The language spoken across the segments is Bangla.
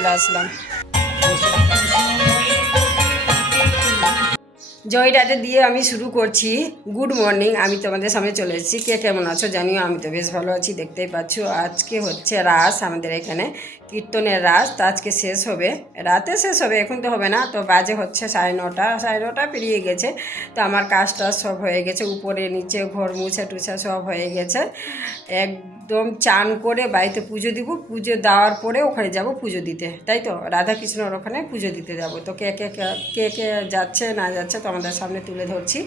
চলে আসলাম। জয়টাতে দিয়ে আমি শুরু করছি। গুড মর্নিং, আমি তোমাদের সামনে চলে এসেছি। কে কেমন আছো জানিও, আমি তো বেশ ভালো আছি। দেখতেই পাচ্ছ আজকে হচ্ছে রাস, আমাদের এখানে কীর্তনের রাস। তো আজকে শেষ হবে, রাতে শেষ হবে, এখন তো হবে না। তো বাজে হচ্ছে 9:30 পেরিয়ে গেছে। তো আমার কাজটা সব হয়ে গেছে, উপরে নিচে ঘর মুছা টুছা সব হয়ে গেছে। একদম চান করে বাড়িতে পুজো দিব, পুজো দেওয়ার পরে ওখানে যাব পুজো দিতে, তাই তো রাধাকৃষ্ণর ওখানে পুজো দিতে যাব। তো কে কে কে কে যাচ্ছে না যাচ্ছে তোমাদের সামনে তুলে ধরছি।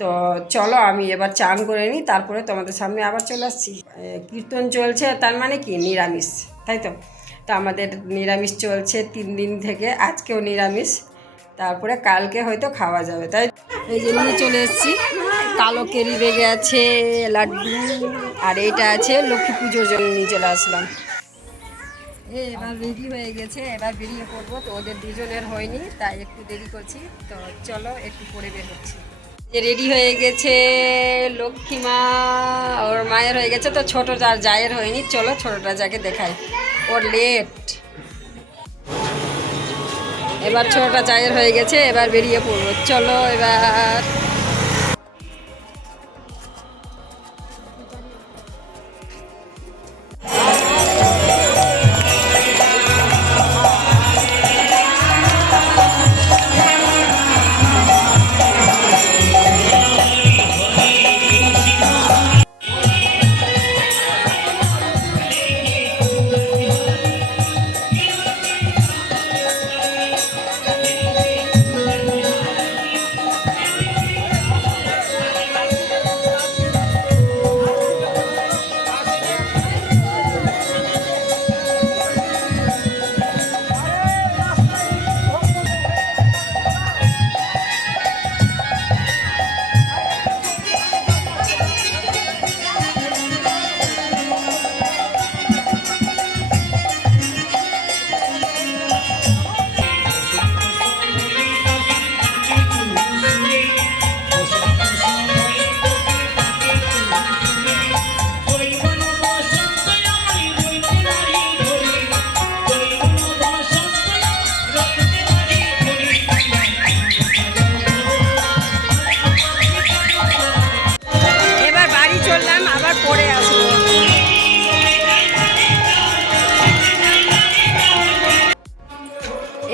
তো চলো আমি এবার চান করে নিই, তারপরে তোমাদের সামনে আবার চলে আসছি। কীর্তন চলছে, তার মানে কি নিরামিষ, তাই তো। তো আমাদের নিরামিষ চলছে 3 দিন থেকে, আজকেও নিরামিষ, তারপরে কালকে হয়তো খাওয়া যাবে। তাই এই যে নিয়ে চলে এসেছি, কালো কেরি বেগে আছে লাড্ডু, আর এইটা আছে লক্ষ্মী পুজোর জন্য নিয়ে চলে আসলাম। এবার রেডি হয়ে গেছে, এবার বেরিয়ে পড়বো। তো ওদের দুজনের হয়নি, তাই একটু দেরি করছি। তো চলো একটু পরে বের হচ্ছি। যে রেডি হয়ে গেছে লক্ষ্মীমা, ওর মায়ের হয়ে গেছে, তো ছোটো যার জায়ের হয়নি। চলো ছোটোটা যাকে দেখাই, ওর লেট। এবার ছোটোটা জায়ের হয়ে গেছে, এবার বেরিয়ে পড়বো। চলো এবার পরে আসবো।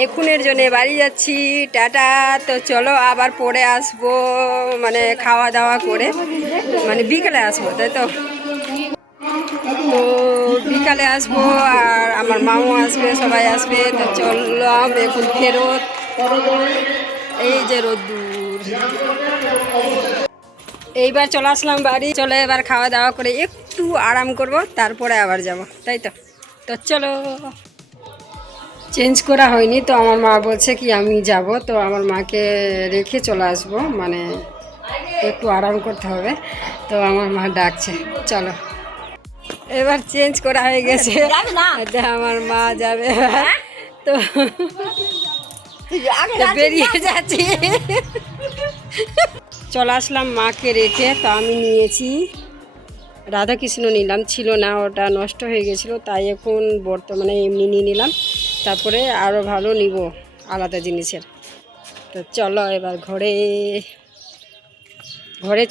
এখনের জন্য বাড়ি যাচ্ছি, টাটা। তো চলো আবার পরে আসবো, মানে খাওয়া দাওয়া করে, মানে বিকেলে আসবো, তাই তো। তো বিকালে আসবো, আর আমার মাও আসবে, সবাই আসবে। তো চললাম এখন ফেরত। এই যে রোদ্দুর, এইবার চলে আসলাম বাড়ি। চলে এবার খাওয়া দাওয়া করে একটু আরাম করব, তারপরে আবার যাব, তাই তো। তো চলো, চেঞ্জ করা হয়নি। তো আমার মা বলছে কি আমি যাব, তো আমার মাকে রেখে চলে আসবো, মানে একটু আরাম করতে হবে। তো আমার মা ডাকছে, চলো। এবার চেঞ্জ করা হয়ে গেছে, আমার মা যাবে, তো বেরিয়ে যাচ্ছি। চলে আসলাম মাকে রেখে। তো আমি নিয়েছি রাধাকৃষ্ণ, নিলাম, ছিল না, ওটা নষ্ট হয়ে গেছিলো, তাই এখন বর্তমানে এমনি নিয়ে নিলাম। তারপরে আরও ভালো নিব আলাদা জিনিসের। তো চলো এবার ঘরে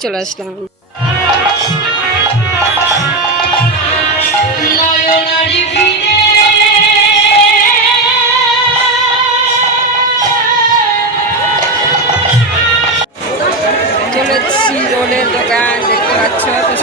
চলে আসলাম। চলেছি রোলের দোকান, দেখতে পাচ্ছ। তো